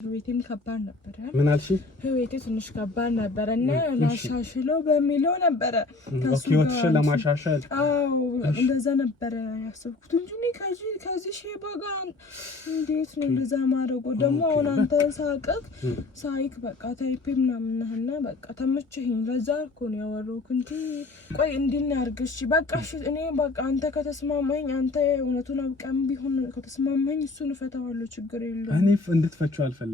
ህይወቴም ከባድ ነበር። ምን አልሽ? ህይወቴ ትንሽ ከባድ ነበር እና ላሻሽለው በሚለው ነበር ህይወትሽን ለማሻሻል እንደዛ ነበር ያሰብኩት እንጂ ከዚህ ሼባ ጋር እንዴት ነው እንደዛ ማድረግ? ደግሞ አሁን አንተ ሳይክ በቃ ታይፕ ምናምን ነህና በቃ ተመቸኝ። ለዛ እኮ ነው ያወራሁት እንጂ ቆይ እንዲና አርግሽ በቃ እኔ በቃ አንተ ከተስማማኝ አንተ እውነቱን አውቀም ቢሆን ከተስማማኝ እሱን እፈታዋለሁ፣ ችግር የለውም። እኔ እንድትፈቺው አልፈልግም።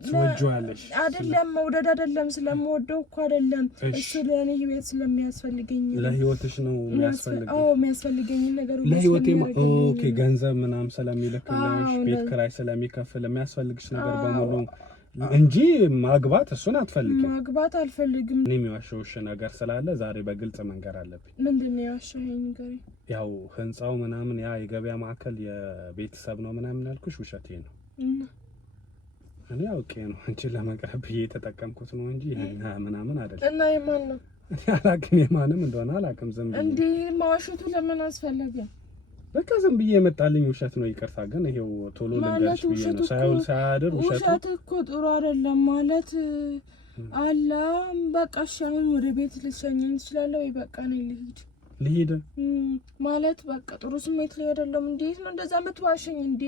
ትወጂዋለሽ አይደለም? መውደድ አይደለም ስለምወደው እኮ አይደለም፣ እሱ ለኔ ህይወት ስለሚያስፈልገኝ ለህይወትሽ ነው የሚያስፈልገኝ። የሚያስፈልገኝ ነገር ሁሉ ለህይወቴ ኦኬ፣ ገንዘብ ምናምን ስለሚልክልሽ ቤት ኪራይ ስለሚከፍል የሚያስፈልግሽ ነገር በሙሉ እንጂ ማግባት እሱን አትፈልጊም? ማግባት አልፈልግም። እኔ የሚዋሸውሽ ነገር ስላለ ዛሬ በግልጽ መንገር አለብኝ። ምንድነው ያዋሸኸኝ ነገር? ያው ህንጻው ምናምን ያ የገበያ ማዕከል የቤተሰብ ነው ምናምን ያልኩሽ ውሸቴ ነው። እኔ አውቄ ነው አንቺ ለመቅረብ እየተጠቀምኩት ነው እንጂ ምናምን አይደለም። እና የማን ነው? አላውቅም፣ የማንም እንደሆነ አላውቅም። ዝም ብዬ እንዴ ማዋሸቱ ለምን አስፈለገ? በቃ ዝም ብዬ የመጣልኝ ውሸት ነው። ይቅርታ ግን ይሄው ቶሎ ልንገርሽ ብዬ ነው። ሳይውል ሳያድር ውሸት እኮ ጥሩ አይደለም ማለት አላ በቃ ሻውን ወደ ቤት ልትሸኘኝ ትችላለህ ወይ? በቃ ነው ልሂድ ማለት በቃ ጥሩ ስሜት ላይ አይደለም። እንዴት ነው እንደዛ የምትዋሸኝ እንዴ?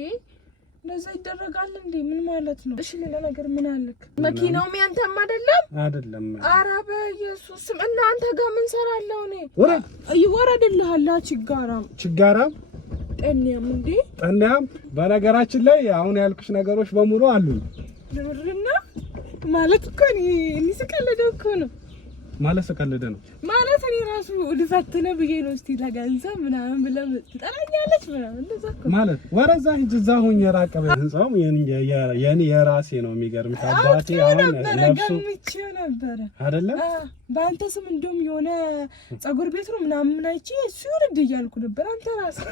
እንደዛ ይደረጋል እንዴ? ምን ማለት ነው? እሺ ሌላ ነገር ምን አለክ? መኪናውም ያንተም አይደለም? ኧረ በኢየሱስ እናንተ ጋር ምን ሰራለሁ እኔ? ይወረድልሃል። ችጋራም ጠንያም እንዴ? ጠንያም በነገራችን ላይ አሁን ያልኩሽ ነገሮች በሙሉ አሉ። ለምንድን ማለት እኮ እኔ ስቀልድ እኮ ነው ማለት ስቀልድ ነው ማለት እኔ ራሱ ልፈትነ ብዬ ነው። እስቲ ለገንዘብ ምናምን ብለም ትጠራኛለች ምናምን እንደዛ እኮ ማለት ወረዛ ሂጅ እዛ ሁኝ የራቀበ ህንጻውም የኔ የራሴ ነው። የሚገርምሽ አባቴ አሁን ነፍሱ ነበር አይደለም በአንተ ስም እንደውም የሆነ ጸጉር ቤት ነው ምናምን አይቼ እሱ ይወርድ እያልኩ ነበር። አንተ ራስህ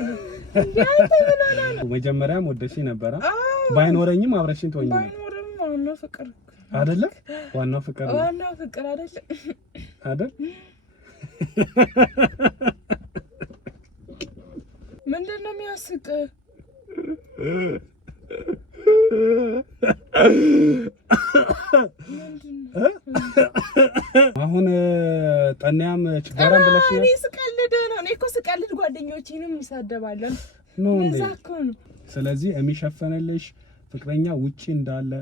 እንዴ አንተ ምን ሆነ ነው? መጀመሪያም ወደሽ ነበር። ባይኖረኝም አብረሽኝ ትሆኚ ነበር። ባይኖርም ነው ፍቅር አይደለ? ዋናው ፍቅር አይደለ? አይደል? ምንድነው የሚያስቅ? አሁን ጠንያም ችጋራም ብለሽ እኔ ስቀልድ ነው። እኔ እኮ ስቀልድ ጓደኞቼንም ይሳደባለን ነው እንዴ? ነው። ስለዚህ የሚሸፈንልሽ ፍቅረኛ ውጪ እንዳለ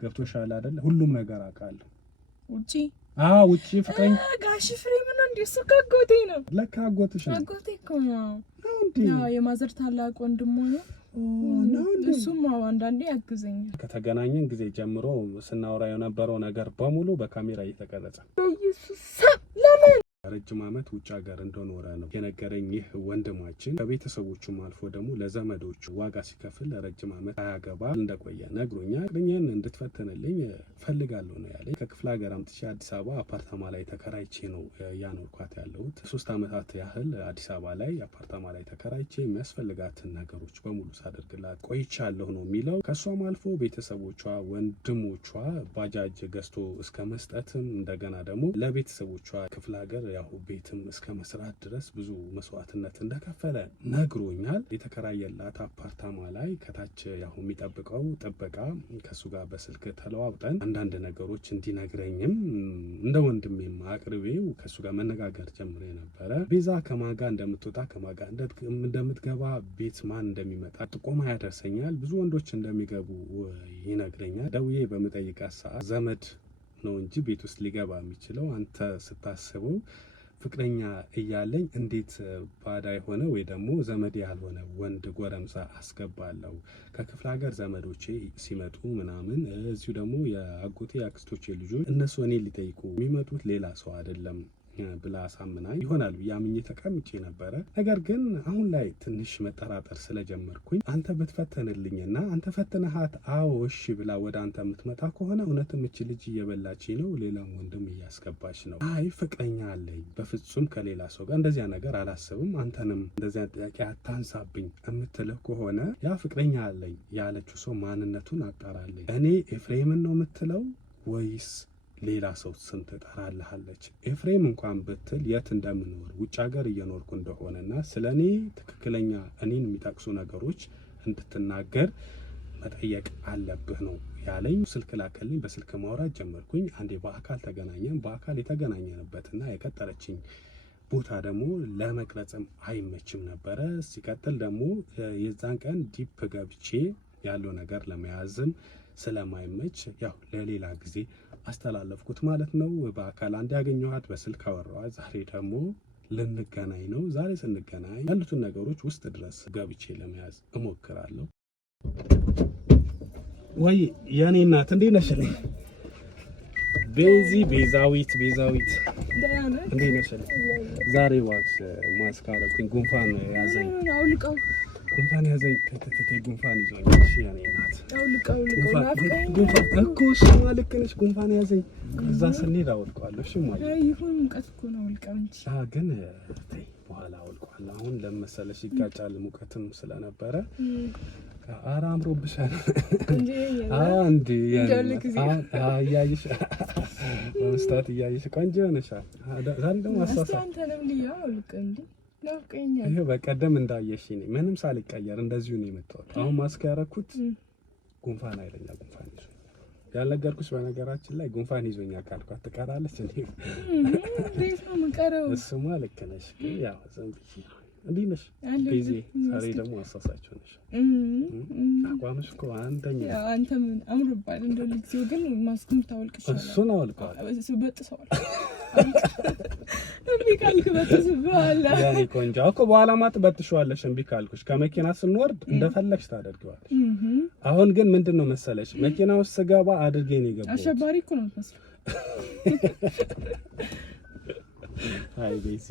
ገብቶሻል አይደል? ሁሉም ነገር አውቃለሁ። ውጪ ውጪ ፍቅረኛ ጋሽ ፍሬም ነው እንዴ? እሱ ካጎቴ ነው። ለካ አጎትሽ ነው። አጎቴ እኮ ነው እንዴ? የማዘር ታላቅ ወንድሙ ነው። እሱም አንዳንዴ ያግዘኛል። ከተገናኘን ጊዜ ጀምሮ ስናወራ የነበረው ነገር በሙሉ በካሜራ እየተቀረጸ ኢየሱስ ለምን ረጅም ዓመት ውጭ ሀገር እንደኖረ ነው የነገረኝ። ይህ ወንድማችን ከቤተሰቦቹም አልፎ ደግሞ ለዘመዶቹ ዋጋ ሲከፍል ረጅም ዓመት አያገባ እንደቆየ ነግሮኛል። ፍቅረኛን እንድትፈተንልኝ ፈልጋለሁ ነው ያለኝ። ከክፍለ ሀገር አምጥቼ አዲስ አበባ አፓርታማ ላይ ተከራይቼ ነው ያኖርኳት ያለሁት። 3 ዓመታት ያህል አዲስ አበባ ላይ አፓርታማ ላይ ተከራይቼ የሚያስፈልጋትን ነገሮች በሙሉ ሳደርግላት ቆይቻለሁ ነው የሚለው። ከሷም አልፎ ቤተሰቦቿ ወንድሞቿ ባጃጅ ገዝቶ እስከ መስጠትም እንደገና ደግሞ ለቤተሰቦቿ ክፍለ ሀገር ያው ቤትም እስከ መስራት ድረስ ብዙ መስዋዕትነት እንደከፈለ ነግሮኛል። የተከራየላት አፓርታማ ላይ ከታች ያው የሚጠብቀው ጥበቃ ከሱ ጋር በስልክ ተለዋውጠን አንዳንድ ነገሮች እንዲነግረኝም እንደ ወንድሜም አቅርቤው ከሱ ጋር መነጋገር ጀምሬ ነበረ። ቤዛ ከማጋ እንደምትወጣ ከማጋ እንደምትገባ ቤት ማን እንደሚመጣ ጥቆማ ያደርሰኛል። ብዙ ወንዶች እንደሚገቡ ይነግረኛል። ደውዬ በመጠይቃት ሰዓት ዘመድ ነው እንጂ ቤት ውስጥ ሊገባ የሚችለው አንተ ስታስበው ፍቅረኛ እያለኝ እንዴት ባዳ የሆነ ወይ ደግሞ ዘመድ ያልሆነ ወንድ ጎረምሳ አስገባለሁ? ከክፍለ ሀገር ዘመዶቼ ሲመጡ ምናምን እዚሁ ደግሞ የአጎቴ አክስቶቼ ልጆች እነሱ እኔ ሊጠይቁ የሚመጡት ሌላ ሰው አይደለም ብላ አሳምናኝ ይሆናል ብዬ አምኜ ተቀምጬ ነበረ። ነገር ግን አሁን ላይ ትንሽ መጠራጠር ስለጀመርኩኝ አንተ ብትፈተንልኝና አንተ ፈተነሃት እሺ ብላ ወደ አንተ የምትመጣ ከሆነ እውነትም እቺ ልጅ እየበላች ነው፣ ሌላም ወንድም እያስገባች ነው። ፍቅረኛ አለኝ በፍጹም ከሌላ ሰው ጋር እንደዚያ ነገር አላስብም፣ አንተንም እንደዚያ ጥያቄ አታንሳብኝ የምትልህ ከሆነ ያ ፍቅረኛ አለኝ ያለችው ሰው ማንነቱን አጣራለኝ። እኔ ኤፍሬምን ነው የምትለው ወይስ ሌላ ሰው ስም ትጠራለሃለች? ኤፍሬም እንኳን ብትል የት እንደምኖር ውጭ ሀገር እየኖርኩ እንደሆነና ስለኔ ትክክለኛ እኔን የሚጠቅሱ ነገሮች እንድትናገር መጠየቅ አለብህ ነው ያለኝ። ስልክ ላከልኝ። በስልክ ማውራት ጀመርኩኝ። አንዴ በአካል ተገናኘን። በአካል የተገናኘንበትና የቀጠረችኝ ቦታ ደግሞ ለመቅረጽም አይመችም ነበረ። ሲቀጥል ደግሞ የዛን ቀን ዲፕ ገብቼ ያለው ነገር ለመያዝም ስለማይመች ያው ለሌላ ጊዜ አስተላለፍኩት ማለት ነው። በአካል አንድ ያገኘኋት በስልክ አወራኋት። ዛሬ ደግሞ ልንገናኝ ነው። ዛሬ ስንገናኝ ያሉትን ነገሮች ውስጥ ድረስ ገብቼ ለመያዝ እሞክራለሁ። ወይ የኔ እናት እንዴት ነሽ? ቤዛዊት እንዴት ነሽ? ዛሬ ዋክስ ማስክ አደረኩኝ። ጉንፋን ያዘኝ። ጉንፋን ይዞኝ እሺ የኔ እናት ጉንፋን እኮ እሺ ልክ ነሽ። ጉንፋን ያዘኝ። እዛ ስንሄድ አወልቀዋለሁ። እሺ ማለት ይሁን ሙቀት እኮ ነው አውልቀው እንጂ ግን ተይ በኋላ አወልቀዋለሁ። አሁን ለመሰለሽ ይጋጫል ሙቀትም ስለነበረ ኧረ አምሮብሻል እንጂ አንድ እያየሽ በመስታወት እያየሽ ቆንጆ ሆነሻል። ዛሬ ደግሞ ይሄ በቀደም እንዳየሽኝ ምንም ሳልቀየር እንደዚሁ ነው የመጣሁት። አሁን ማስክ ያደረኩት ጉንፋን አይለኛ ጉንፋን ይዞኝ ያልነገርኩሽ በነገራችን ላይ ጉንፋን ይዞኛ ካልኳት ትቀራለች እንዴ? እንዴት ነው የምቀረው? እሱማ ልክ ነሽ። ግን ያው ዝም ብዬሽ እንዴት ነሽ? ቢዚ ዛሬ ደግሞ አሳሳችሁ ነሽ። አቋምሽ እኮ አንተኛ አንተ ምን አምሮባል እንደው ልጅው ግን ማስኩም ታውልቅ ይችላል። እሱን አውልቀዋል። በጥሰዋል። እምቢ ካልክ በጥስበዋል። ያኔ ቆንጆ እኮ በኋላማ ትበጥሽዋለሽ። እምቢ ካልኩሽ ከመኪና ስንወርድ እንደፈለግሽ ታደርጊዋለሽ። አሁን ግን ምንድነው መሰለሽ መኪና ውስጥ ስገባ አድርጌ ነው የገባሁት። አሸባሪ እኮ ነው የምትመስለው። አይ ቤዚ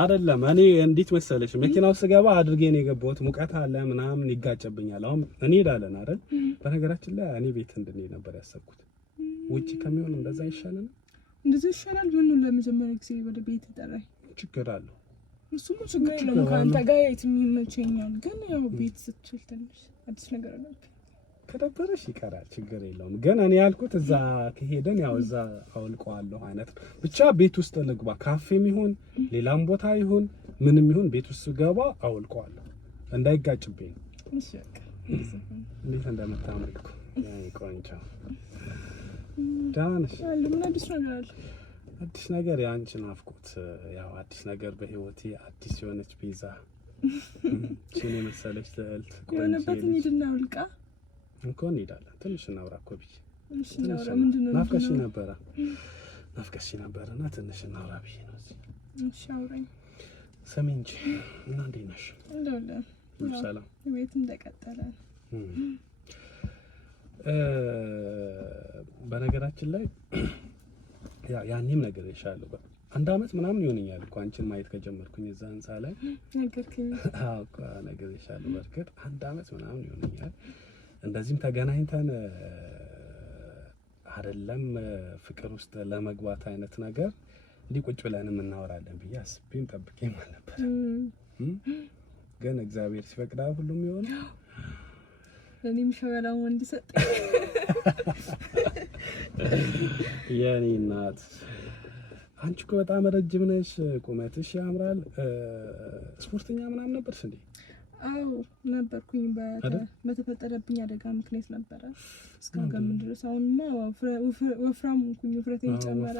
አይደለም። እኔ እንዴት መሰለሽ መኪና ውስጥ ስገባ አድርጌ ነው የገባሁት። ሙቀት አለ ምናምን ይጋጨብኛል። አሁን እንሄዳለን አይደል? በነገራችን ላይ እኔ ቤት እንድንሄድ ነበር ያሰብኩት። ውጪ ከሚሆን እንደዛ ይሻላል። እንደዛ ይሻላል። ምን ለመጀመሪያ ጊዜ ወደ ቤት ተጠራኝ። ችግር አለው። እሱም ችግር የለውም። ከአንተ ጋር የትም ይመቸኛል። ግን ያው ቤት ስትል ትንሽ አዲስ ነገር አለ። ከደበረሽ ይቀራል። ችግር የለውም። ግን እኔ ያልኩት እዛ ከሄደን ያው እዛ አውልቀዋለሁ አይነት ብቻ ቤት ውስጥ ልግባ። ካፌም ይሁን ሌላም ቦታ ይሁን ምንም ይሁን ቤት ውስጥ ገባ አውልቀዋለሁ እንዳይጋጭብኝ። እሺ በቃ እንዴት እንደምታምሪ እኮ ያይ ቆንጆ ዳንሽ ምን አዲስ ነገር አለ? አዲስ ነገር ያንቺ ናፍቆት ያው አዲስ ነገር በህይወቴ አዲስ የሆነች ቤዛ ቺኔ መሰለች ተልት ቆንጆ እንሂድና አውልቃ እንኳን እንሄዳለን። ትንሽ እናውራ እኮ ብዬ እሺ እናውራ። ምንድነው ናፍቀሽ ነበረና ትንሽ እናውራ ብዬ ነው እዚህ። እሺ አውራኝ። ስሚ እንጂ እና እንዴት ነሽ? እንደውልህ ሁሉ ሰላም? ቤት እንደቀጠለ። በነገራችን ላይ ያኔም ነገር ይሻላል። አንድ አመት ምናምን ይሆነኛል እኮ አንቺን ማየት ከጀመርኩኝ እዛ ህንጻ ላይ ነገርኩኝ። አዎ እኮ ነገር ይሻላል። በርግጥ አንድ አመት ምናምን ይሆነኛል። እንደዚህም ተገናኝተን አይደለም ፍቅር ውስጥ ለመግባት አይነት ነገር እንዲህ ቁጭ ብለን እናወራለን ብዬ አስቤም ጠብቄም ነበር። ግን እግዚአብሔር ሲፈቅድ ሁሉም ይሆናል። እኔም ሸበላው ወንድ ሰጠኝ። የኔ እናት አንቺ እኮ በጣም ረጅም ነሽ፣ ቁመትሽ ያምራል። ስፖርተኛ ምናምን ነበርሽ እንዴ? አዎ ነበርኩኝ። በተፈጠረብኝ አደጋ ምክንያት ነበረ እስካሁን ድረስ። አሁንማ ወፍራም ሆንኩኝ። ውፍረቴን ጨመረ።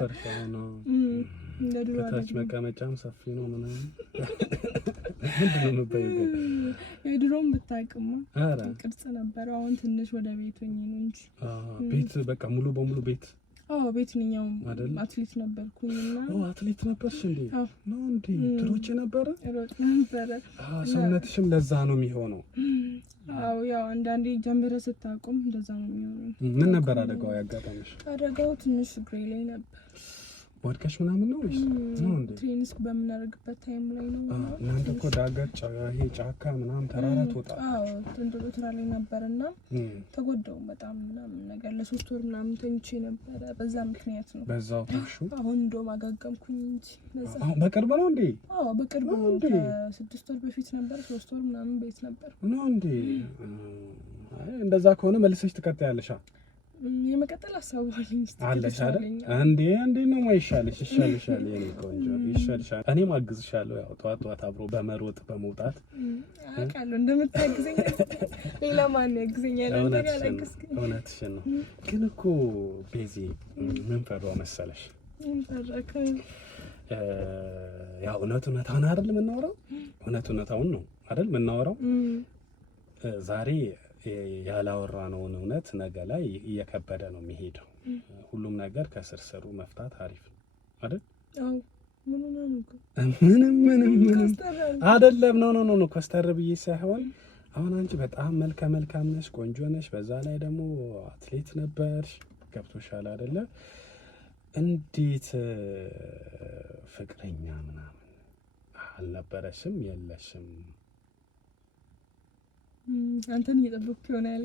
እንደ ድሮ ከታች መቀመጫም ሰፊ ነው ምናምን። ምንድን ነው የምትበይው? የድሮም ብታውቅማ ቅርጽ ነበረ። አሁን ትንሽ ወደ ቤት ሆኜ ነው እንጂ ቤት በቃ ሙሉ በሙሉ ቤት። አዎ ቤት ነኛው አትሌት ነበርኩኝና። አትሌት ነበርሽ እንዴ? ነው እንዴ? ትሮጪ ነበረ? ሮጥ ነበረ። ሰውነትሽም ለዛ ነው የሚሆነው። አዎ ያው አንዳንዴ ጀምረህ ስታቆም እንደዛ ነው የሚሆነው። ምን ነበር አደጋው ያጋጠመሽ? አደጋው ትንሽ እግሬ ላይ ነበር። ወድቀሽ ምናምን ነው ወይስ ነው እንዴ? ትሬኒንግ በምናደርግበት ታይም ላይ ነው። እናንተ እኮ ዳገት ይሄ ጫካ ምናምን ተራራ ትወጣ? አዎ ትንድሮ ተራ ላይ ነበርና ተጎዳው በጣም ምናምን ነገር ለ3 ወር ምናምን ተኝቼ ነበረ። በዛ ምክንያት ነው። በዛው ታሹ? አሁን እንደውም አጋገምኩኝ እንጂ በዛ። በቅርብ ነው እንዴ? አዎ በቅርብ ነው። ከ6 ወር በፊት ነበር። 3 ወር ምናምን ቤት ነበር ነው እንዴ? እንደዛ ከሆነ መልሰሽ ትቀጥያለሽ። የመቀጠል ሀሳብ አለሽ አይደል? እንዴ ነው ማይሻልሽ? ይሻልሻል የኔ ቆንጆ ይሻልሻል። እኔም አግዝሻለሁ። ያው ጠዋት አብሮ በመሮጥ በመውጣት አውቃለሁ እንደምታግዘኝ። ሌላ ማን ያግዘኛል? እውነትሽን ነው። ግን እኮ ቤዚ ምን ፈራው መሰለሽ? ያው እውነታውን አይደል የምናወራው? እውነታውን ነው አይደል የምናወራው? ዛሬ ያላወራነውን እውነት ነገ ላይ እየከበደ ነው የሚሄደው። ሁሉም ነገር ከስርስሩ መፍታት አሪፍ ነው አይደል? አዎ። ምንም አይደለም። ኖ ኮስተር ብዬ ሳይሆን አሁን አንቺ በጣም መልካም ነሽ፣ ቆንጆ ነሽ። በዛ ላይ ደግሞ አትሌት ነበርሽ። ገብቶሻል አይደለ? እንዴት ፍቅረኛ ምናምን አልነበረሽም? የለሽም? አንተን እየጠበቅኩ ይሆናል።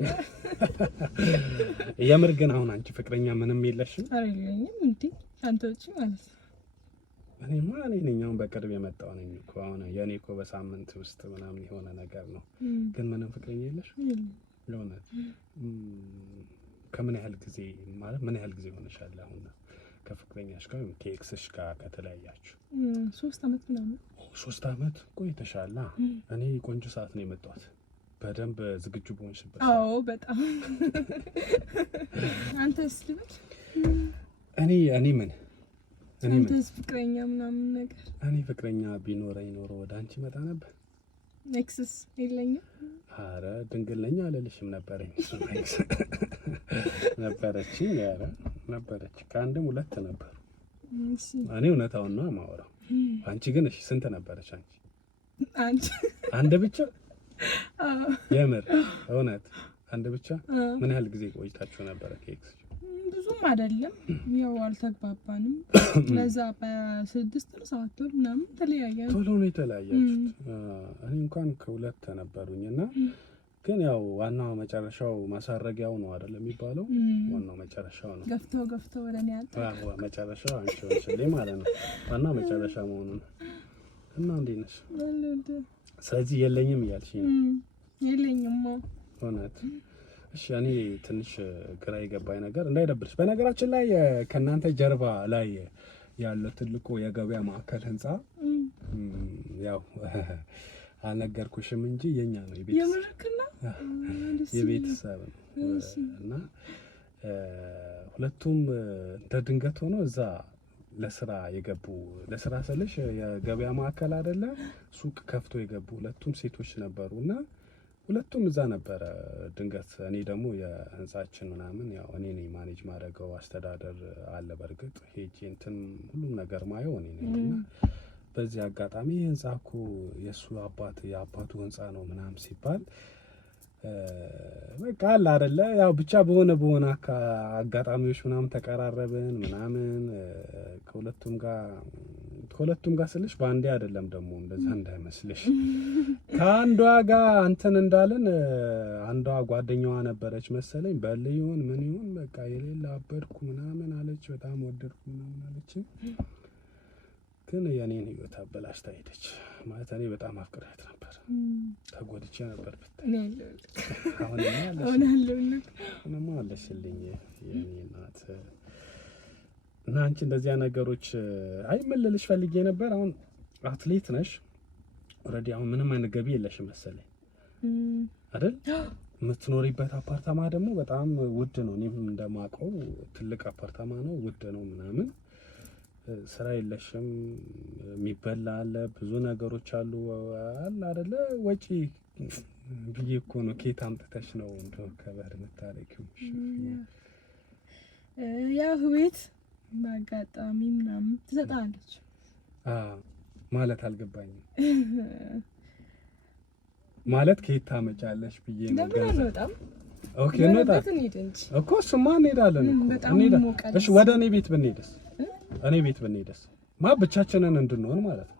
የምር ግን አሁን አንቺ ፍቅረኛ ምንም የለሽም? አይደለኝም እንዴ አንተ ውጪ ማለት ነው። እኔማ እኔ ነኝ አሁን በቅርብ የመጣው ነኝ እኮ። አሁን የኔ እኮ በሳምንት ውስጥ ምናምን የሆነ ነገር ነው። ግን ምንም ፍቅረኛ የለሽም? የእውነት ከምን ያህል ጊዜ ማለት ምን ያህል ጊዜ ሆነሻል አሁን ከፍቅረኛሽ ጋር ወይም ከኤክስሽ ጋር ከተለያያችሁ? 3 አመት ምናምን። 3 አመት ቆይተሻል። እኔ ቆንጆ ሰዓት ነው የመጣሁት። በደንብ ዝግጁ በሆንሽበት። አዎ በጣም። አንተስ ልበል? እኔ ምን አንተስ ፍቅረኛ ምናምን ነገር? እኔ ፍቅረኛ ቢኖረኝ ኖሮ ወደ አንቺ መጣ ነበር። ኤክስስ የለኝም። አረ ድንግል ነኝ አልልሽም ነበረኝ። ነበረችኝ። ያረ ነበረች። ከአንድም 2 ነበሩ። እኔ እውነታውን ነው የማወራው። አንቺ ግን እሺ ስንት ነበረች አንቺ? አንድ ብቻ? የምር እውነት አንድ ብቻ? ምን ያህል ጊዜ ቆይታችሁ ነበረ ከኤክስ? ብዙም አይደለም፣ ያው አልተግባባንም። ለዛ በ6 7 ወር ምናምን ተለያየን። ቶሎ ነው የተለያያችሁት? እኔ እንኳን ከ2 ነበሩኝና ግን ያው ዋናው መጨረሻው ማሳረጊያው ነው አይደል የሚባለው? ዋናው መጨረሻው ነው። ገፍተው ወደኔ ያጣ መጨረሻው አንቺ ወልሽልኝ ማለት ነው። ዋናው መጨረሻ መሆኑ ነው። እና እንዴት ነሽ? ስለዚህ የለኝም እያልሽኝ ነው? የለኝም እውነት? እሺ እኔ ትንሽ ግራ የገባኝ ነገር እንዳይደብርሽ፣ በነገራችን ላይ ከእናንተ ጀርባ ላይ ያለው ትልቁ የገበያ ማዕከል ህንጻ ያው አልነገርኩሽም እንጂ የኛ ነው። የቤተሰብ ነው እና ሁለቱም እንደ ድንገት ሆኖ እዛ ለስራ የገቡ ለስራ ስልሽ የገበያ ማዕከል አይደለ ሱቅ ከፍቶ የገቡ ሁለቱም ሴቶች ነበሩና ሁለቱም እዛ ነበረ። ድንገት እኔ ደግሞ የህንጻችን ምናምን ያው እኔ ነኝ ማኔጅ ማድረገው፣ አስተዳደር አለ። በርግጥ ሄጄ እንትን ሁሉም ነገር ማየው እኔ ነኝና በዚህ አጋጣሚ ህንጻ እኮ የአባቱ ህንጻ ነው ምናምን ሲባል በቃ አለ አይደለ ያው ብቻ በሆነ አጋጣሚዎች ምናምን ተቀራረብን ምናምን ከሁለቱም ጋር ስልሽ በአንዴ አይደለም ደግሞ እንደዛ እንዳይመስልሽ። ከአንዷ ጋር እንትን እንዳለን አንዷ ጓደኛዋ ነበረች መሰለኝ በልዩን ምን ይሁን በቃ የሌላ አበድኩ ምናምን አለች። በጣም ወደድኩ ምናምን አለች። ግን የኔን ህይወት አበላሽታ ሄደች። ማለት እኔ በጣም አፍቅሬያት ነበር፣ ተጎድቼ ነበር ብታይ። አሁንማ አለሽልኝ የኔ እናት። እና አንቺ እንደዚያ ነገሮች አይመለልሽ ፈልጌ ነበር። አሁን አትሌት ነሽ ኦልሬዲ። አሁን ምንም አይነት ገቢ የለሽም መሰለኝ አይደል? የምትኖሪበት አፓርታማ ደግሞ በጣም ውድ ነው። እኔም እንደማውቀው ትልቅ አፓርታማ ነው፣ ውድ ነው ምናምን። ስራ የለሽም፣ የሚበላ አለ፣ ብዙ ነገሮች አሉ አይደለ? ወጪ ብዬ እኮ ነው። ኬት አምጥተሽ ነው እንደው ከበር የምታረጊው? ያው ቤት በአጋጣሚ ምናምን ትሰጣለች ማለት አልገባኝም። ማለት ከየት ታመጫለሽ ብዬ ነው። በጣም ኦኬ ነው እኮ እሱማ እንሄዳለን እኮ። እሺ ወደ እኔ ቤት ብንሄድስ? ብቻችንን እንድንሆን ማለት ነው።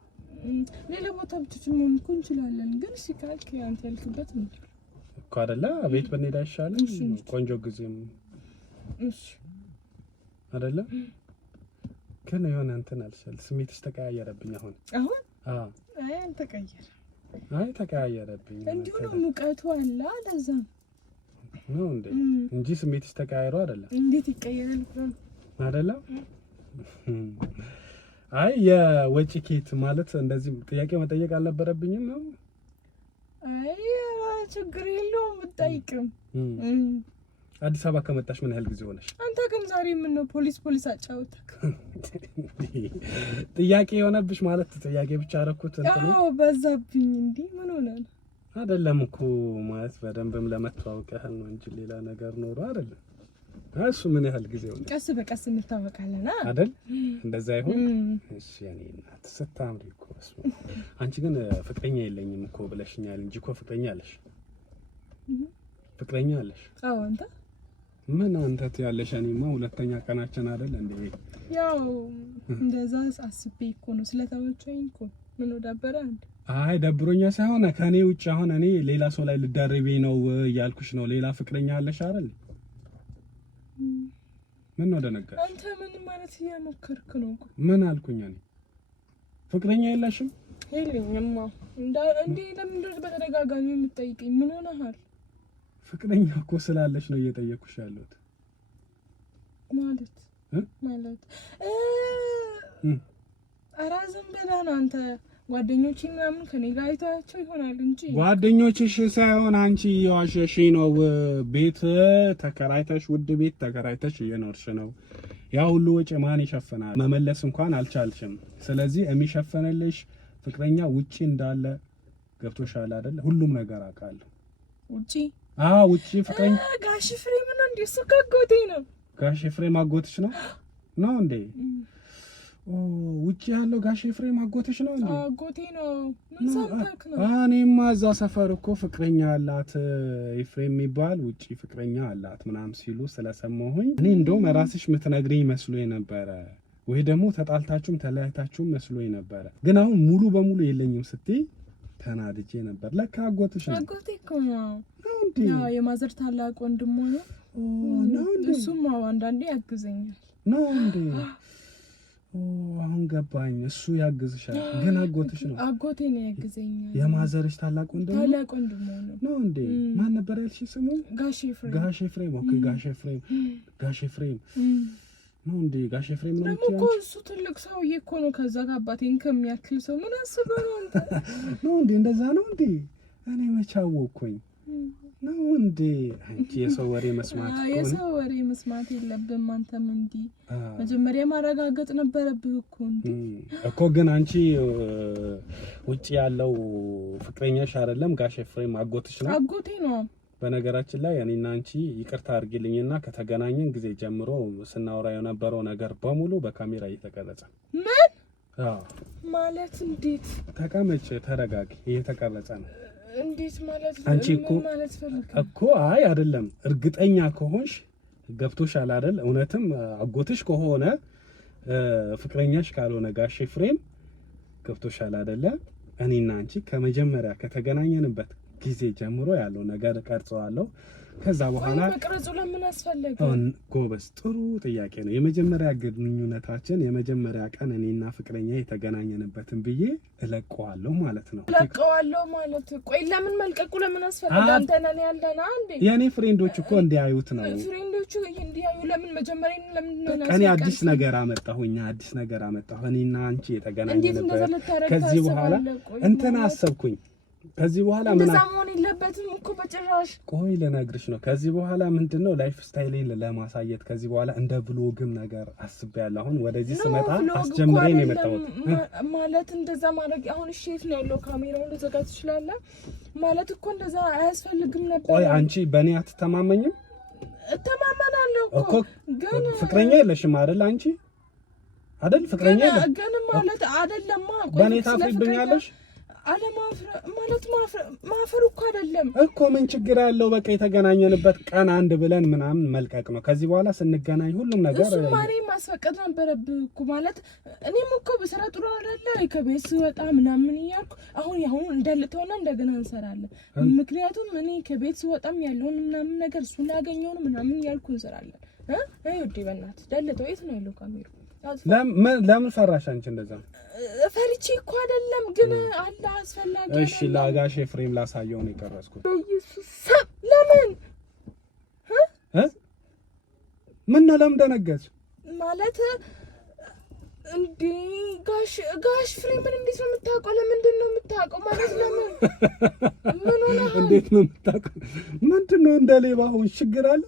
ሌላ ቦታ ብቻችንን መሆን እኮ እንችላለን። ግን እሺ ካልክ አንተ ያልክበት ነው እኮ አይደለ? ቤት ብንሄድ አይሻልም? ቆንጆ ጊዜም እሺ አይደለ? ግን የሆነ እንትን አልሻል፣ ስሜትሽ ተቀያየረብኝ አሁን። አይ ተቀያየረብኝ። ተቀያየረብኝ። እንዲሁ ነው ሙቀቱ አለ። ለዛ ነው እንዴ? እንጂ ስሜትሽ ተቀያይሮ አይደለም። እንዴት ይቀየራል አይደለም? አይ የወጪ ኬት ማለት እንደዚህ ጥያቄ መጠየቅ አልነበረብኝም ነው። አይ ችግር የለውም ብትጠይቅም። አዲስ አበባ ከመጣሽ ምን ያህል ጊዜ ሆነሽ? አንተ ግን ዛሬ ምን ነው ፖሊስ አጫውተክ? ጥያቄ የሆነብሽ ማለት ጥያቄ ብቻ አደረኩት እንት ነው። አዎ በዛብኝ። እንዴ ምን ሆነ ነው? አይደለም እኮ ማለት በደንብም ለመተዋወቅ ያህል ነው እንጂ ሌላ ነገር ኖሮ አይደለም። እሱ ምን ያህል ጊዜ ሆነ? ቀስ በቀስ እንታወቃለን አይደል? እንደዛ ይሁን። እሺ ያኔ እናት ስታምሪ እኮ እሱ። አንቺ ግን ፍቅረኛ የለኝም እኮ ብለሽኛል እንጂ እኮ ፍቅረኛ አለሽ። ፍቅረኛ አለሽ? አዎ። አንተ ምን አንተ ያለሽ? እኔማ ሁለተኛ ቀናችን አይደል እንዴ? ያው እንደዛ አስቤ እኮ ነው ስለተመቸኝ እኮ። ምን ወዳበረ አንተ? አይ ደብሮኛ ሳይሆን ከኔ ውጭ አሁን እኔ ሌላ ሰው ላይ ልዳረቤ ነው እያልኩሽ ነው። ሌላ ፍቅረኛ አለሽ አይደል? ምን ነው ደነገርሽ? አንተ ምን ማለት እየሞከርክ ነው? ምን አልኩኝ እኔ? ፍቅረኛ የለሽም? የለኝም። እንዴ ለምን በተደጋጋሚ የምትጠይቀኝ? ምን ሆነሃል? ፍቅረኛ እኮ ስላለሽ ነው እየጠየኩሽ ያለሁት። ማለት ኧረ ዝም ብለህ ነው አንተ። ጓደኞቼ ምናምን ከኔ ጋር አይተዋቸው ይሆናል እንጂ ጓደኞችሽ ሳይሆን አንቺ የዋሸሽ ነው። ቤት ተከራይተሽ ውድ ቤት ተከራይተሽ እየኖርሽ ነው። ያ ሁሉ ወጪ ማን ይሸፍናል? መመለስ እንኳን አልቻልሽም። ስለዚህ የሚሸፍንልሽ ፍቅረኛ ውጪ እንዳለ ገብቶሻል አይደል? ሁሉም ነገር አውቃለሁ። ውጪ? አዎ ውጪ ፍቅረኛ ጋሽ ፍሬም ነው እንዴ? እሱ ካጎቴ ነው። ጋሽ ፍሬም አጎትሽ ነው እንዴ? ውጪ ያለው ጋሽ ፍሬም አጎትሽ ነው እንዴ? አጎቴ ነው። ምን ሰምተክ ነው? እኔማ እዛ ሰፈር እኮ ፍቅረኛ አላት ኤፍሬም የሚባል ውጪ ፍቅረኛ አላት ምናምን ሲሉ ስለሰማሁኝ እኔ እንደውም ራስሽ የምትነግሪኝ መስሎኝ ነበረ፣ ወይ ደግሞ ተጣልታችሁም ተለያይታችሁም መስሎኝ ነበረ። ግን አሁን ሙሉ በሙሉ የለኝም ስትይ ተናድጄ ነበር። ለካ አጎትሽ ነው። አጎቴ እኮ ነው እንዴ? ያው የማዘር ታላቅ ወንድሙ ነው። እሱም አንዳንዴ ያግዘኛል ነው እንዴ? አሁን ገባኝ። እሱ ያግዝሻል፣ ግን አጎትሽ ነው። አጎቴ ነው ያግዘኛል። የማዘርሽ ታላቅ ወንድሙ ነው እንዴ? ማን ነበር ያልሽ ስሙ? ጋሽ ፍሬም። ኦኬ ጋሽ ፍሬም ነው እንዴ? ጋሽ ፍሬም ነው እኮ እሱ ትልቅ ሰውዬ እኮ ነው። ከዛ ጋር አባቴን ከሚያክል ሰው ምን አስበህ ነው አንተ? ነው እንዴ? እንደዛ ነው እንዴ? እኔ መቼ አወቅኩኝ? ነው እንዴ? አንቺ የሰው ወሬ መስማት የሰው ወሬ መስማት የለብም። አንተም እንዴ መጀመሪያ ማረጋገጥ ነበረብህ እኮ እንዴ እኮ። ግን አንቺ ውጪ ያለው ፍቅረኛሽ አይደለም ጋሽ ፍሬም አጎትሽ ነው? አጎቴ ነው። በነገራችን ላይ እኔና አንቺ ይቅርታ አድርጊልኝና ከተገናኘን ጊዜ ጀምሮ ስናወራ የነበረው ነገር በሙሉ በካሜራ እየተቀረጸ። ምን ማለት? እንዴት? ተቀመጭ፣ ተረጋጊ። እየተቀረጸ ነው። እንዴት ማለት? አንቺ እኮ አይ አይደለም፣ እርግጠኛ ከሆንሽ ገብቶሻል አይደል? እውነትም አጎትሽ ከሆነ ፍቅረኛሽ ካልሆነ ጋሽ ፍሬም ገብቶሻል አይደለ? እኔና አንቺ ከመጀመሪያ ከተገናኘንበት ጊዜ ጀምሮ ያለው ነገር ቀርጸዋለሁ። ከዛ በኋላ መቅረጹ ለምን አስፈለገ? ጎበዝ፣ ጥሩ ጥያቄ ነው። የመጀመሪያ ግንኙነታችን የመጀመሪያ ቀን እኔና ፍቅረኛ የተገናኘንበትን ብዬ እለቀዋለሁ ማለት ነው። እለቀዋለሁ ማለት? ቆይ ለምን መልቀቁ ለምን አስፈለገ? አንተ ነን ያለና አንዴ የኔ ፍሬንዶች እኮ እንዲያዩት ነው። ፍሬንዶቹ እንዲያዩ ለምን መጀመሪያ ለምን ነው? እኔ አዲስ ነገር አመጣሁ እኔና አንቺ የተገናኘንበት። ከዚህ በኋላ እንትን አሰብኩኝ። ከዚህ በኋላ ምን አሳሞን የለበትም እኮ በጭራሽ። ቆይ ልነግርሽ ነው። ከዚህ በኋላ ምንድነው ላይፍ ስታይሌን ለማሳየት ከዚህ በኋላ እንደ ብሎግም ነገር አስቤያለሁ። አሁን ወደዚህ ስመጣ አስጀምሬ ነው የመጣሁት ማለት እንደዛ ማድረግ አሁን ሼፍ ነው ያለው ካሜራውን ልዘጋት ይችላል ማለት እኮ እንደዛ አያስፈልግም ነበር። ቆይ አንቺ በእኔ አትተማመኝም? እተማመናለሁ እኮ ግን ፍቅረኛ የለሽም አይደል? አንቺ አይደል ፍቅረኛ የለሽ? ግን ማለት አይደለማ። በእኔ ታፍሪብኛለሽ? ማፈሩ እኮ አይደለም እኮ። ምን ችግር ያለው? በቃ የተገናኘንበት ቀን አንድ ብለን ምናምን መልቀቅ ነው። ከዚህ በኋላ ስንገናኝ ሁሉም ነገር እሱ ማሪ ማስፈቀድ ነበረብህ እኮ ማለት። እኔም እኮ በስራ ጥሩ አይደለ ከቤት ስወጣ ምናምን እያልኩ አሁን እንዳልተውና እንደገና እንሰራለን። ምክንያቱም እኔ ከቤት ስወጣም ያለውን ምናምን ነገር እሱን ያገኘውን ምናምን እያልኩ እንሰራለን። ውዴ በእናትህ ደልተው የት ነው ያለው ካሜራ? ለምን ፈራሽ አንቺ? እንደዛ ፈርቼ እኮ አይደለም፣ ግን አለ አስፈላጊ። እሺ ለጋሽ ፍሬም ላሳየው ነው የቀረጽኩት። ኢየሱስ ለምን ምን ነው ለምን ደነገጥሽ? ማለት እንዴ ጋሽ ፍሬምን እንዴት ነው የምታውቀው? ለምንድን ነው የምታውቀው? ማለት ለምን ምን ሆነ? እንዴት ነው የምታውቀው? ምንድን ነው እንደ ሌባ ሆንሽ? ችግር አለ?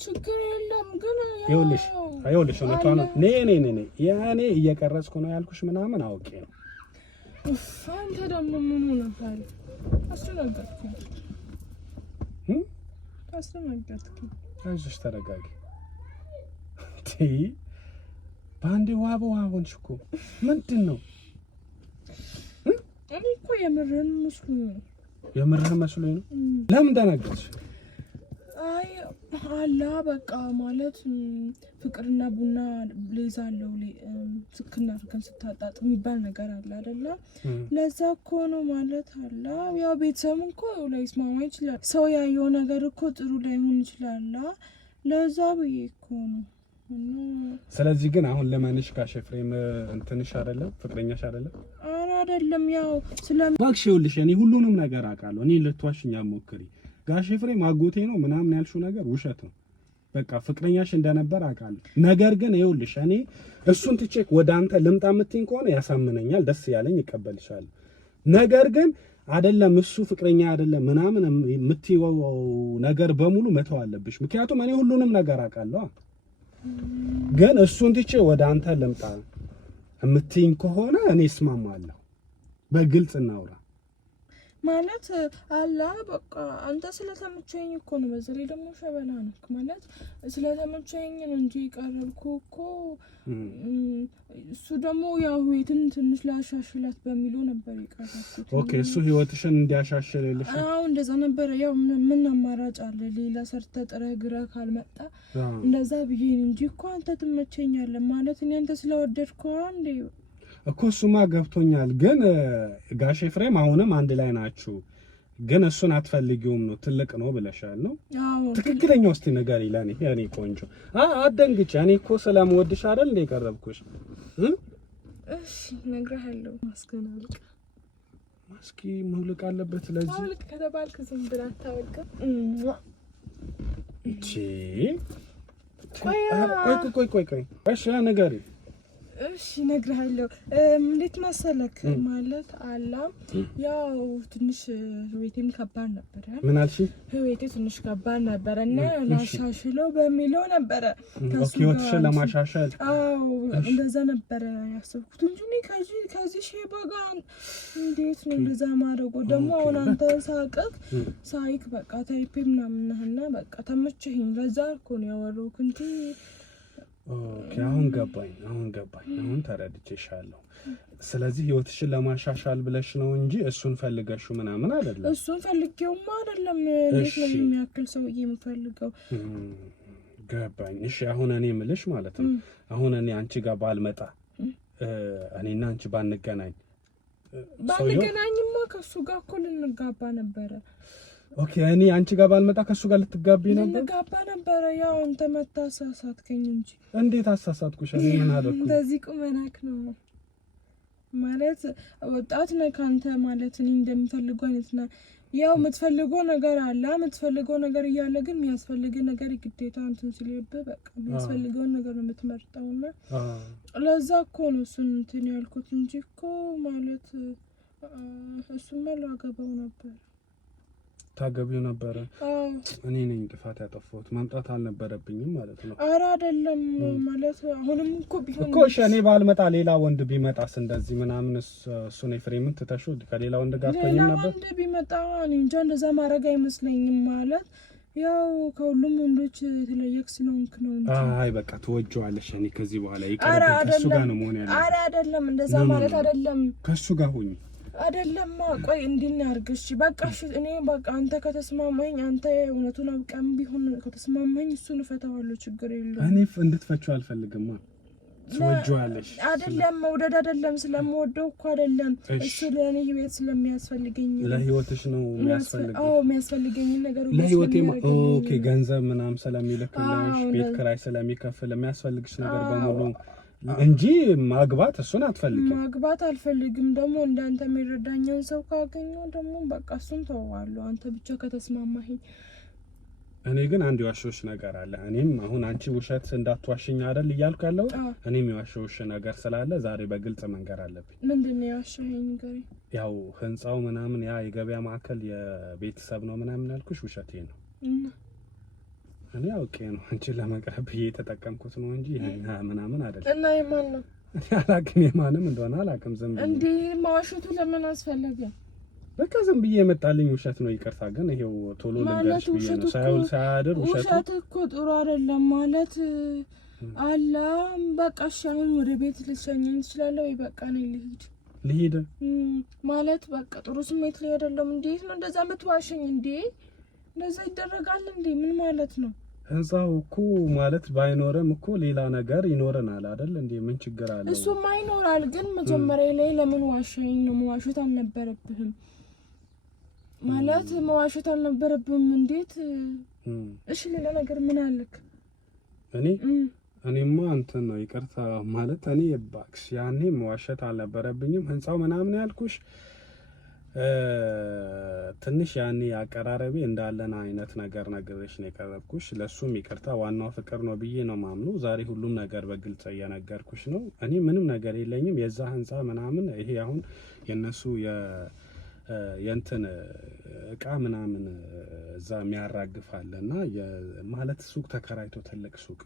ችግር የለም ግን ይኸውልሽ እውነቷን ነው። እኔ ያኔ እየቀረጽኩ ነው ያልኩሽ ምናምን አውቄ ነው። አንተ ደግሞ ምን ሆነሃል? አስደነገጥኩኝ። አይዞሽ ተረጋጊ። በአንዴ ዋብ ሆንሽ እኮ ምንድን ነው? እኔ እኮ የምርህን መስሎኝ ነው። ለምን ደነገጥሽ? አይ አላ በቃ ማለት ፍቅርና ቡና ልይዛለሁ ስክና አድርገን ስታጣጥ የሚባል ነገር አለ አይደለ? ለዛ እኮ ነው ማለት አላ ያው ቤተሰብ እኮ ላይስማማ ይችላል። ሰው ያየው ነገር እኮ ጥሩ ላይሆን ይችላል። ለዛ ብዬ እኮ ነው። ስለዚህ ግን አሁን ለማንሽ ጋሽ ፍሬም እንትንሽ አይደለም ፍቅረኛሽ አይደለም? ኧረ አይደለም። ያው እባክሽ ይኸውልሽ እኔ ሁሉንም ነገር አውቃለሁ። እኔ ልትዋሽኝ አትሞክሪ። ጋሽ ፍሬም አጎቴ ነው ምናምን ያልሽው ነገር ውሸት ነው። በቃ ፍቅረኛሽ እንደነበር አውቃለሁ። ነገር ግን ይኸውልሽ እኔ እሱን ትቼክ ወደ አንተ ልምጣ የምትይኝ ከሆነ ያሳምነኛል፣ ደስ ያለኝ ይቀበልሻል። ነገር ግን አይደለም እሱ ፍቅረኛ አይደለም ምናምን የምትይው ነገር በሙሉ መተው አለብሽ። ምክንያቱም እኔ ሁሉንም ነገር አውቃለሁ። ግን እሱን ትቼ ወደ አንተ ልምጣ የምትይኝ ከሆነ እኔ እስማማለሁ። በግልጽ እናውራ ማለት አላ በቃ አንተ ስለተመቸኝ እኮ ነው። በዛ ላይ ደግሞ ሸበላ ነው ማለት ስለተመቸኝ ነው እንጂ ቀረብኩ እኮ። እሱ ደግሞ ያው ህይወትን ትንሽ ላሻሽላት በሚለው ነበር የቀረብኩት። ኦኬ እሱ ህይወትሽን እንዲያሻሽልልሽ? አዎ እንደዛ ነበር። ያው ምን አማራጭ አለ? ሌላ ሰርተ ጥረህ ግረህ ካልመጣ እንደዛ ብዬ እንጂ እኮ አንተ ትመቸኛለህ ማለት እኔ አንተ ስለወደድኩ እንዴ እኮ እሱማ ገብቶኛል። ግን ጋሽ ፍሬም አሁንም አንድ ላይ ናችሁ፣ ግን እሱን አትፈልጊውም ነው ትልቅ ነው ብለሻል ነው? አዎ ትክክለኛው እስቲ ንገሪ ለኔ የኔ ቆንጆ። አትደንግጭ። እኔ እኮ ስለምወድሽ አይደል እንደ ቀረብኩሽ። እሺ እነግርሃለሁ። ማስከናልቅ ማስኪ መውለቅ አለበት። ለዚህ መውለቅ ከተባልክ ዝም ብለህ አታወልቅም እንጂ ቆይ እሺ ንገሪ። እሺ እነግርሃለሁ። እንዴት መሰለክ ማለት አላም ያው ትንሽ ህይወቴም ከባድ ነበር። ምን አልሽ? ህይወቴ ትንሽ ከባድ ነበር እና ላሻሽለው በሚለው ነበረ ህይወትሽን ለማሻሻል። አዎ እንደዛ ነበረ ያሰብኩት እንጂ እኔ ከዚህ ሼባ ጋር እንዴት ነው እንደዛ ማድረጉ? ደግሞ አሁን አንተ ሳይክ በቃ ታይፔ ምናምን ነህና በቃ ተመቸኝ። ለዛ እኮ ነው ያወራሁት እንጂ ኦኬ አሁን ገባኝ። አሁን ተረድቼሻለሁ። ስለዚህ ህይወትሽን ለማሻሻል ብለሽ ነው እንጂ እሱን ፈልገሽው ምናምን አይደለም። እሱን ፈልጌውማ አይደለም። እንዴት ነው የሚያክል ሰውዬ የምፈልገው? ገባኝ። እሺ አሁን እኔ የምልሽ ማለት ነው አሁን እኔ አንቺ ጋር ባልመጣ እኔና አንቺ ባንገናኝማ ከሱ ጋር እኮ ልንጋባ ነበረ። ኦኬ እኔ አንቺ ጋር ባልመጣ ከሱ ጋር ልትጋቢ ነበር? ልንጋባ ነበረ። ያው አንተ መታሳሳትከኝ እንጂ። እንዴት አሳሳትኩሽ? እኔ ምን አደረኩ? እንደዚህ ቁመናክ ነው ማለት ወጣት ነህ አንተ ማለት እኔ እንደምፈልገው አይነት ነው። ያው የምትፈልገው ነገር አለ። የምትፈልገው ነገር እያለ ግን የሚያስፈልግ ነገር ግዴታ እንትን ሲልብህ በቃ የሚያስፈልገውን ነገር ነው የምትመርጠውና ለዛ እኮ ነው እሱን እንትን ያልኩት እንጂ እኮ ማለት እሱማ ላገባው ነበር። ታገቢው ነበረ? እኔ ነኝ ጥፋት ያጠፋሁት። ማምጣት አልነበረብኝም ማለት ነው። ኧረ አይደለም ማለት አሁንም እኮ ቢሆን እኮ እሺ እኔ ባልመጣ ሌላ ወንድ ቢመጣስ እንደዚህ ምናምን እሱ ነው ፍሬምን ትተሹ ከሌላ ወንድ ጋር አትሆኝም ነበር? ወንድ ቢመጣ እኔ እንጃ እንደዛ ማድረግ አይመስለኝም ማለት ያው ከሁሉም ወንዶች የተለየክ ስለሆንክ ነው እንጂ። አይ በቃ ትወጂዋለሽ። እኔ ከዚህ በኋላ ይቀርብ ከሱ ጋር ነው መሆን ያለበት። ኧረ አይደለም እንደዛ ማለት አይደለም። ከሱ ጋር ሆኚ አይደለማ ቆይ እንድናርግሽ በቃ እሺ እኔ በቃ አንተ ከተስማማኝ አንተ እውነቱን አውቀም ቢሆን ከተስማማኝ እሱን እፈታዋለሁ ችግር የለውም። እኔ እንድትፈቺው አልፈልግም። ትወጂዋለሽ አይደለም መውደድ አይደለም ስለምወደው እኮ አይደለም እሱ ለኔ ህይወት ስለሚያስፈልገኝ ለህይወትሽ ነው የሚያስፈልገኝ። አዎ የሚያስፈልገኝ ነገር ሁሉ ለህይወቴ ኦኬ ገንዘብ ምናምን ስለሚልክልሽ ቤት ኪራይ ስለሚከፍል የሚያስፈልግሽ ነገር በሙሉ እንጂ ማግባት እሱን አትፈልግም? ማግባት አልፈልግም። ደግሞ እንዳንተ የሚረዳኝን ሰው ካገኘው ደግሞ በቃ እሱን ተዋዋለሁ። አንተ ብቻ ከተስማማኸኝ እኔ ግን አንድ የዋሸሁሽ ነገር አለ። እኔም አሁን አንቺ ውሸት እንዳትዋሽኝ አይደል እያልኩ ያለው እኔም የዋሸሁሽ ነገር ስላለ ዛሬ በግልጽ መንገር አለብኝ። ምንድነው የዋሸኸኝ ነገር? ያው ህንጻው ምናምን ያ የገበያ ማዕከል የቤተሰብ ነው ምናምን ያልኩሽ ውሸቴ ነው። እኔ አውቄ ነው አንቺን ለመቅረብ የተጠቀምኩት ነው እንጂ ምናምን አይደለም። እና የማን ነው? አላውቅም፣ የማንም እንደሆነ አላውቅም። ዝም ብዬ እንዴ ማዋሸቱ ለምን አስፈለገ? በቃ ዝም ብዬ የመጣልኝ ውሸት ነው። ይቅርታ ግን ይሄው ቶሎ ልንገርሽ ብዬ ነው። ሳይውል ሳያድር ውሸት እኮ ጥሩ አይደለም ማለት አላ በቃ እሺ፣ አሁን ወደ ቤት ልትሸኘኝ ትችላለህ ወይ? በቃ ነው ልሂድ ማለት በቃ ጥሩ ስሜት ላይ አይደለም። እንዴት ነው እንደዛ የምትዋሸኝ እንዴ? እንደዛ ይደረጋል እንዴ? ምን ማለት ነው? ህንጻው እኮ ማለት ባይኖርም እኮ ሌላ ነገር ይኖረናል አይደል እንዴ? ምን ችግር አለ? እሱማ ይኖራል። ግን መጀመሪያ ላይ ለምን ዋሸኝ ነው? መዋሸት አልነበረብህም ማለት መዋሸት አልነበረብህም። እንዴት? እሺ ሌላ ነገር ምን አለክ? እኔማ እንትን ነው ይቅርታ ማለት እኔ ባክስ ያኔ መዋሸት አልነበረብኝም። ህንጻው ምናምን ያልኩሽ ትንሽ ያኔ አቀራረቤ እንዳለን አይነት ነገር ነግሬሽ ነው የቀረብኩሽ። ለሱም ይቅርታ። ዋናው ፍቅር ነው ብዬ ነው ማምነው። ዛሬ ሁሉም ነገር በግልጽ እየነገርኩሽ ነው። እኔ ምንም ነገር የለኝም። የዛ ህንጻ ምናምን ይሄ አሁን የነሱ የእንትን እቃ ምናምን እዛ የሚያራግፋልና ማለት ሱቅ ተከራይቶ ትልቅ ሱቅ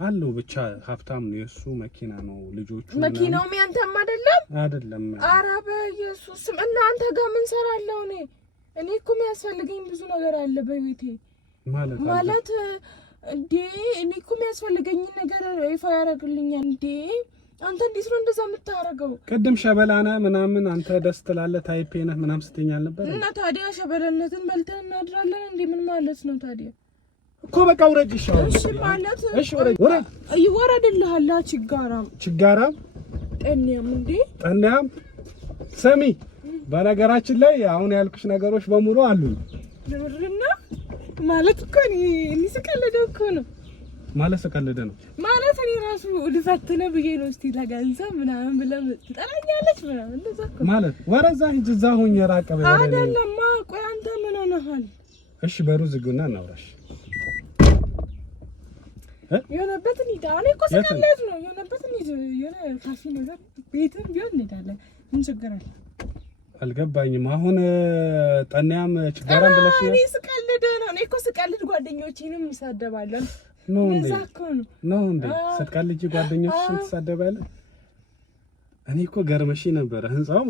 አለው። ብቻ ሀብታም ነው። የሱ መኪና ነው። ልጆቹ መኪናው ያንተም አይደለም? ኧረ በኢየሱስ እናንተ ጋር ምን ሰራለሁ እኔ እኮ የሚያስፈልገኝ ብዙ ነገር አለ በቤቴ ማለት እንዴ። እኔ እኮ የሚያስፈልገኝ ነገር ይፋ ያደርግልኛል እንዴ። አንተ እንዴት ነው እንደዛ የምታረገው? ቅድም ሸበላና ምናምን አንተ ደስ ትላለህ ታይፔ ነህ ምናምን ስትኛል ነበር። እና ታዲያ ሸበለነትን በልተን እናድራለን እንዴ? ምን ማለት ነው ታዲያ? እኮ በቃ ውረድ ይሻላል። እሺ ማለት እሺ ውረድ ይወረድልሃል። ችጋራም ጠንያም እንዴ ጠንያም። ስሚ በነገራችን ላይ አሁን ያልኩሽ ነገሮች በሙሉ አሉኝ። ለምንድን ማለት እኮ እኔ ስቀልደው እኮ ነው ማለት ሰቀለደ ነው ማለት እኔ ራሱ ልፈትነ ብዬ ነው። እስቲ ለገንዘብ ምናምን ብለን ትጠራኛለች ምናምን እንደዛ እኮ ማለት ወረዛ ሂጅ እዛ ሁኝ የራቀበ አይደለም። ቆይ አንተ ምን ሆነሃል? እሺ በሩዝ ግና እናውራሽ የሆነበትን ሂድ። እኔ እኮ ስቀልድ ነው የሆነበትን ሂድ። የሆነ ካፌ ነገር ቤትም ቢሆን እንሄዳለን። ምን ችግር አለ? አልገባኝም። አሁን ጠንያም ችግራም ብለሽ ነው? እኔ ስቀልድ ነው። እኔ እኮ ስቀልድ ጓደኞቼንም ይሳደባለን ነው እንዴ? ስትቀልጂ ጓደኞችሽን ትሳደባለህ? እኔ እኮ ገርመሽ ነበር። ህንጻውም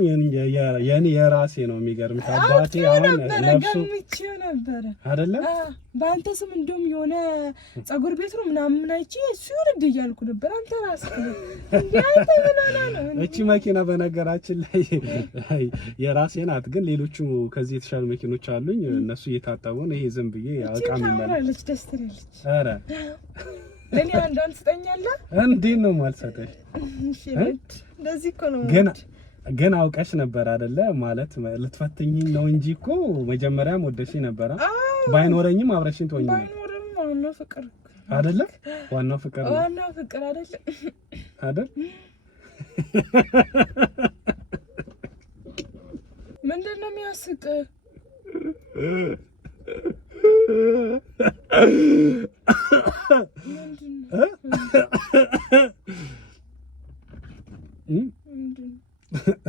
የኔ የራሴ ነው። የሚገርምሽ አባቴ አሁን ነፍሱ ነበር አይደለ? በአንተ ስም እንደውም የሆነ ጸጉር ቤት ነው ምናምን አይቼ እሱ ይወርድ እያልኩ ነበር። አንተ ራስህ እንዴ አንተ ምን ሆነ ነው? እቺ መኪና በነገራችን ላይ የራሴ ናት፣ ግን ሌሎቹ ከዚህ የተሻሉ መኪኖች አሉኝ። እነሱ እየታጠቡ ነው። ይሄ ዝም ብዬ አቃም ይመላለች። ደስ ትላለች። ኧረ ለኔ አንዷን ትጠኛለህ እንዴ? ነው ማልሰጠሽ? እሺ እንደዚህ እኮ ነው። ግን አውቀሽ ነበር አይደለ? ማለት ልትፈትኝኝ ነው እንጂ እኮ መጀመሪያም ወደሽኝ ነበር። ባይኖረኝም አብረሽኝ ትሆኚ ነበር። ባይኖርም ዋናው ፍቅር አይደለ? ዋናው ፍቅር አይደለ? አይደል? ምንድነው የሚያስቅ?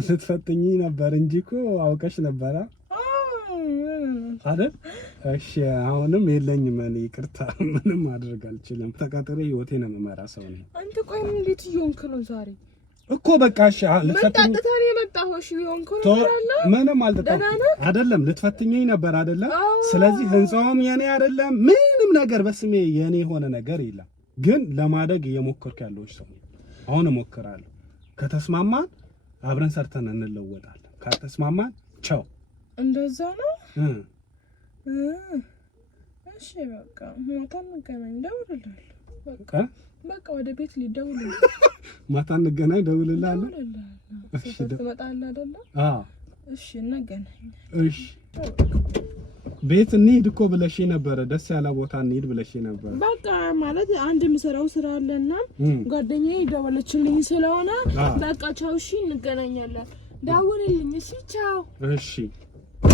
ልትፈትኝ ነበር እንጂ እኮ አውቀሽ ነበረ አይደል? እሺ አሁንም የለኝም እኔ ይቅርታ፣ ምንም ማድረግ አልችልም። ተቀጥሬ ህይወቴን የምመራ ሰው ነኝ። አንተ ቆይ እንዴት እየሆንክ ነው ዛሬ? እኮ በቃ እሺ ልትፈትኝ ነው የመጣው? እሺ እየሆንክ ነው አይደል? ምንም አልተጣጣም አይደለም። ልትፈትኝኝ ነበር አይደለም? ስለዚህ ህንጻውም የኔ አይደለም፣ ምንም ነገር በስሜ የኔ የሆነ ነገር የለም። ግን ለማደግ እየሞከርኩ ያለሁሽ ሰው አሁን እሞክራለሁ። ከተስማማን አብረን ሰርተን እንለወጣለን። ካልተስማማን ቻው። እንደዛ ነው። እሺ በቃ ማታ እንገናኝ፣ ደውልልሃለሁ። በቃ ወደ ቤት ሊደውል ማታ እንገናኝ፣ ደውልልሃለሁ። እሺ ትመጣለህ አይደለ? አዎ እሺ እንገናኝ። እሺ ቤት እንሂድ እኮ ብለሽ ነበረ። ደስ ያለ ቦታ እንሂድ ብለሽ ነበር። በቃ ማለት አንድ የምሰራው ስራ አለና ጓደኛዬ ደወለችልኝ ስለሆነ በቃ ቻው። እሺ እንገናኛለን። ደውልልኝ። እሺ ቻው። እሺ